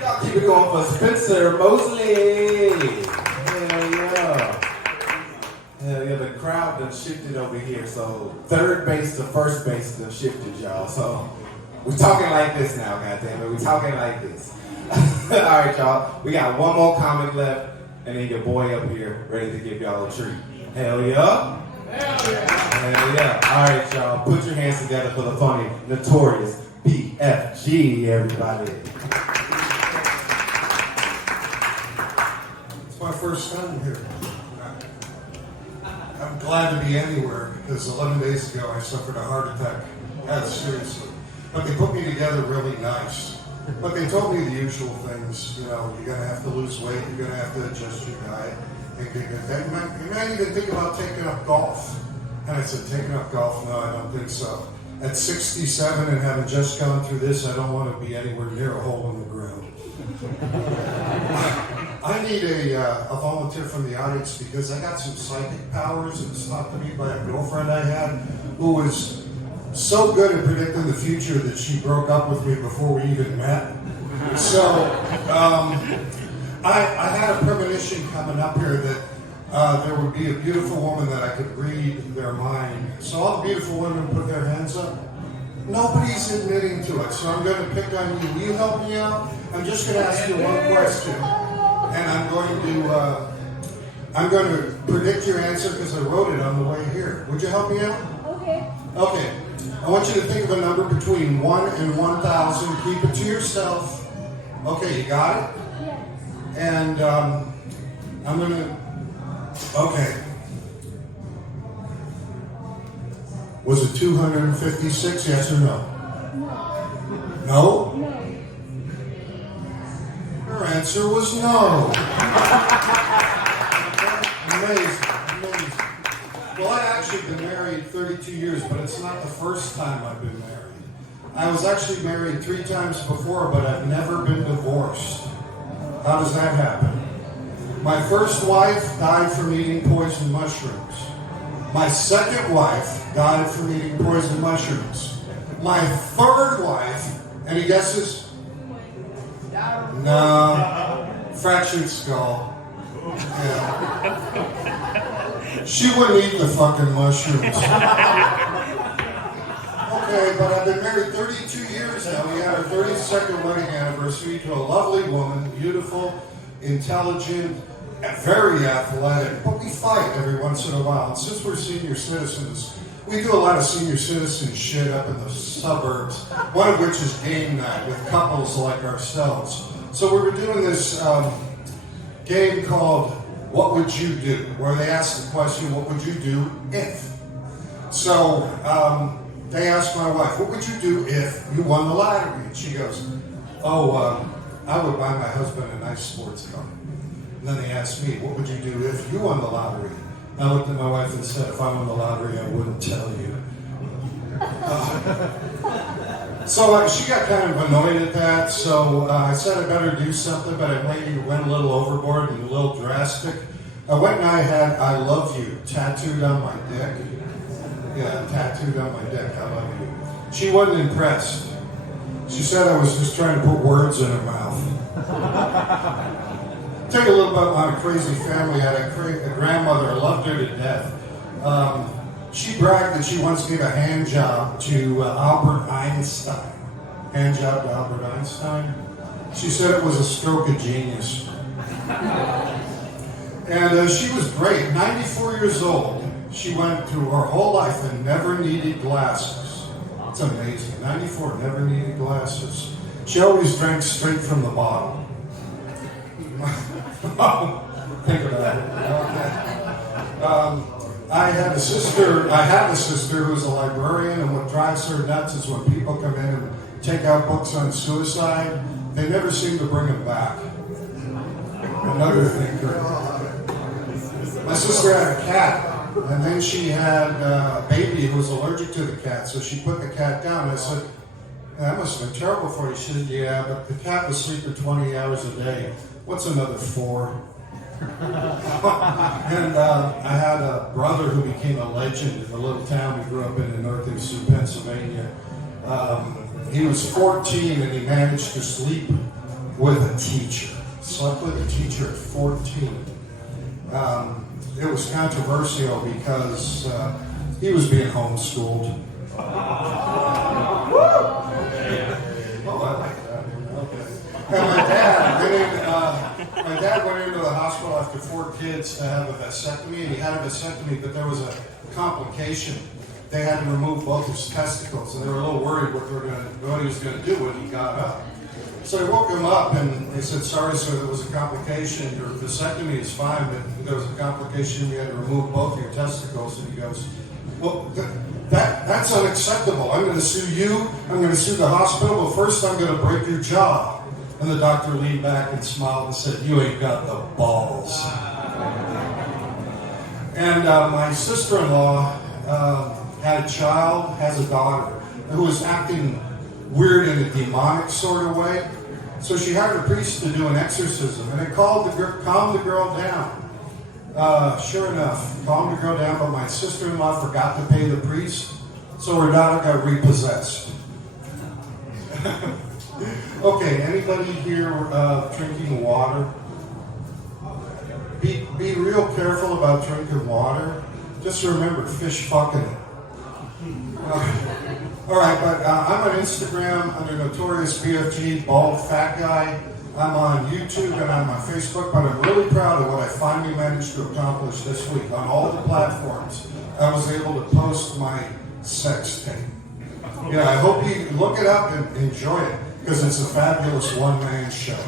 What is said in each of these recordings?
Y'all keep it going for Spencer Mosley. Hell yeah. Hell yeah, the crowd done shifted over here. So third base to first base done shifted, y'all. So we're talking like this now, goddammit. We're talking like this. All right, y'all. We got one more comic left, and then your boy up here ready to give y'all a treat. Hell yeah. Hell yeah. Hell yeah. All right, y'all. Put your hands together for the funny, notorious BFG, everybody. It's my first time here. I'm glad to be anywhere because 11 days ago I suffered a heart attack. Seriously. But they put me together really nice. But they told me the usual things. You know, you're going to have to lose weight. You're going to have to adjust your diet. You might even think about taking up golf. And I said, taking up golf? No, I don't think so. At 67 and having just gone through this, I don't want to be anywhere near a hole in the ground. I need a volunteer from the audience because I got some psychic powers. It was taught to me by a girlfriend I had who was so good at predicting the future that she broke up with me before we even met. So I had a premonition coming up here that there would be a beautiful woman that I could read their mind. So all the beautiful women put their hands up. Nobody's admitting to it, so I'm going to pick on you. Will you help me out? I'm just going to ask you one question, and I'm going to predict your answer because I wrote it on the way here. Would you help me out? Okay. Okay. I want you to think of a number between 1 and 1,000. Keep it to yourself. Okay, you got it? Yes. And I'm going to... Okay. Was it 256, yes or no? No. No? No. Her answer was no. Amazing, amazing. Well, I've actually been married 32 years, but it's not the first time I've been married. I was actually married 3 times before, but I've never been divorced. How does that happen? My first wife died from eating poison mushrooms. My second wife died from eating poison mushrooms. My third wife, any guesses? No. Fractured skull. Yeah. She wouldn't eat the fucking mushrooms. Okay, but I've been married 32 years now. We had our 32nd wedding anniversary to a lovely woman, beautiful, intelligent, very athletic, but we fight every once in a while. And since we're senior citizens, we do a lot of senior citizen shit up in the suburbs, one of which is game night with couples like ourselves. So we were doing this game called What Would You Do? Where they ask the question, what would you do if? So they asked my wife, what would you do if you won the lottery? And she goes, I would buy my husband a nice sports car. And then they asked me, what would you do if you won the lottery? And I looked at my wife and said, if I won the lottery, I wouldn't tell you. So she got kind of annoyed at that, so I said I better do something, but I maybe went a little overboard and a little drastic. I went and I had I love you tattooed on my dick. Yeah, tattooed on my dick, I love you. She wasn't impressed. She said I was just trying to put words in her mouth. Tell you a little about my crazy family. I had a grandmother, I loved her to death. She bragged that she once gave a hand job to Albert Einstein. Hand job to Albert Einstein. She said it was a stroke of genius. And she was great, 94 years old. She went through her whole life and never needed glasses. It's amazing, 94, never needed glasses. She always drank straight from the bottle. Think about it. Okay. I had a sister who was a librarian, and what drives her nuts is when people come in and take out books on suicide, they never seem to bring them back. Another thinker. My sister had a cat, and then she had a baby who was allergic to the cat, so she put the cat down. I said, that must have been terrible for you. She said, yeah, but the cat was sleeping 20 hours a day. What's another 4? And I had a brother who became a legend in the little town we grew up in northeastern Pennsylvania. He was 14 and he managed to sleep with a teacher. Slept with a teacher at 14. It was controversial because he was being homeschooled. Oh, I like that. Okay. And my dad went into the hospital after 4 kids to have a vasectomy, and he had a vasectomy, but there was a complication. They had to remove both his testicles, and they were a little worried what he was going to do when he got up. So they woke him up, and they said, "Sorry, sir, there was a complication. Your vasectomy is fine, but there was a complication. We had to remove both your testicles." And he goes, "Well, that's unacceptable. I'm going to sue you. I'm going to sue the hospital, but first I'm going to break your jaw." And the doctor leaned back and smiled and said, "You ain't got the balls." And my sister-in-law had a child, has a daughter, who was acting weird in a demonic sort of way. So she hired a priest to do an exorcism, and it calmed the girl down. Sure enough, calmed the girl down, but my sister-in-law forgot to pay the priest, so her daughter got repossessed. Okay, anybody here drinking water? Be real careful about drinking water. Just remember, fish fucking it. All right, but I'm on Instagram under Notorious BFG, Bald Fat Guy. I'm on YouTube and I'm on Facebook, but I'm really proud of what I finally managed to accomplish this week. On all the platforms, I was able to post my sex tape. Yeah, I hope you look it up and enjoy it, because it's a fabulous one-man show.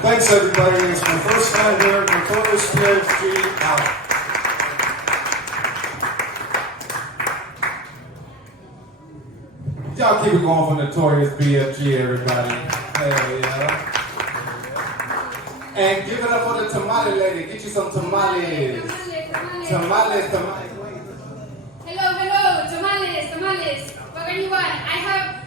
Thanks, everybody. It's my first time here at Notorious BFG. Out. Y'all keep it going for Notorious BFG, everybody. Hell yeah. And give it up for the tamale lady. Get you some tamales. Tamales. Hello, tamales. What do you want? I have